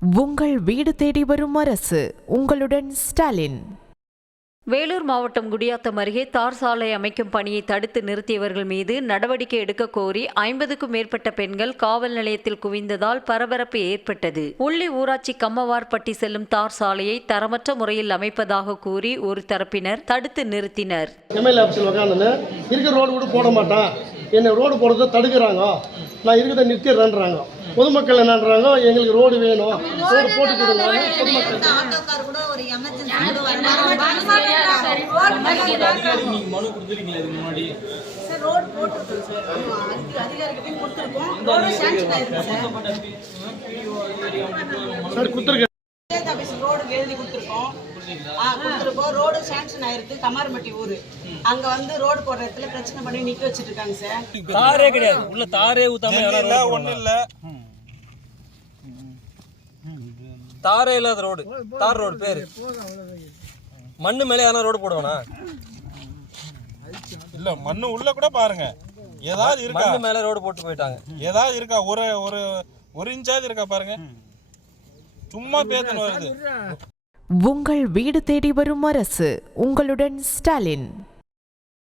உங்கள் வீடு தேடி வரும் அரசு. உங்களுடன் ஸ்டாலின். வேலூர் மாவட்டம் குடியாத்தம் அருகே தார் சாலை அமைக்கும் பணியை தடுத்து நிறுத்தியவர்கள் மீது நடவடிக்கை எடுக்க கோரி 50க்கும் மேற்பட்ட பெண்கள் காவல் நிலையத்தில் குவிந்ததால் பரபரப்பு ஏற்பட்டது. உள்ளி ஊராட்சி கம்மவார்பட்டி செல்லும் தார் சாலையை தரமற்ற முறையில் அமைப்பதாக கூறி ஒரு தரப்பினர் தடுத்து நிறுத்தினர். என்ன ரோடு போடுறத தடுக்கிறாங்க, நான் இருக்கிறத நிறுத்திடுறேன்றாங்க. பொதுமக்கள் என்னன்றாங்க, எங்களுக்கு ரோடு வேணும், ரோடு போட்டு கொடுங்க. ரோடு சாங்ஷன் ஆயிருக்கு. கமார்மட்டி ஊரு அங்க வந்து ரோடு போடுற இடத்துல பிரச்சனை பண்ணி நிக்க வச்சிட்டு இருக்காங்க சார். தாரே கிடையாது, உள்ள தாரே ஊத்தாம ஒண்ணு இல்ல, தாரே இல்லாத ரோடு, தார் ரோடு பேரு. மண்ணு மேலே யாரா ரோடு போடுவானா? இல்ல, மண்ணு உள்ள கூட பாருங்க, ஏதாவது இருக்கா? மண்ணு மேல ரோடு போட்டு போயிட்டாங்க. ஏதாவது இருக்கா? ஒரு இன்ச்சாவது இருக்கா பாருங்க. சும்மா பேத்துன்னு வருது. உங்கள் வீடு தேடி வரும் அரசு. உங்களுடன் ஸ்டாலின்.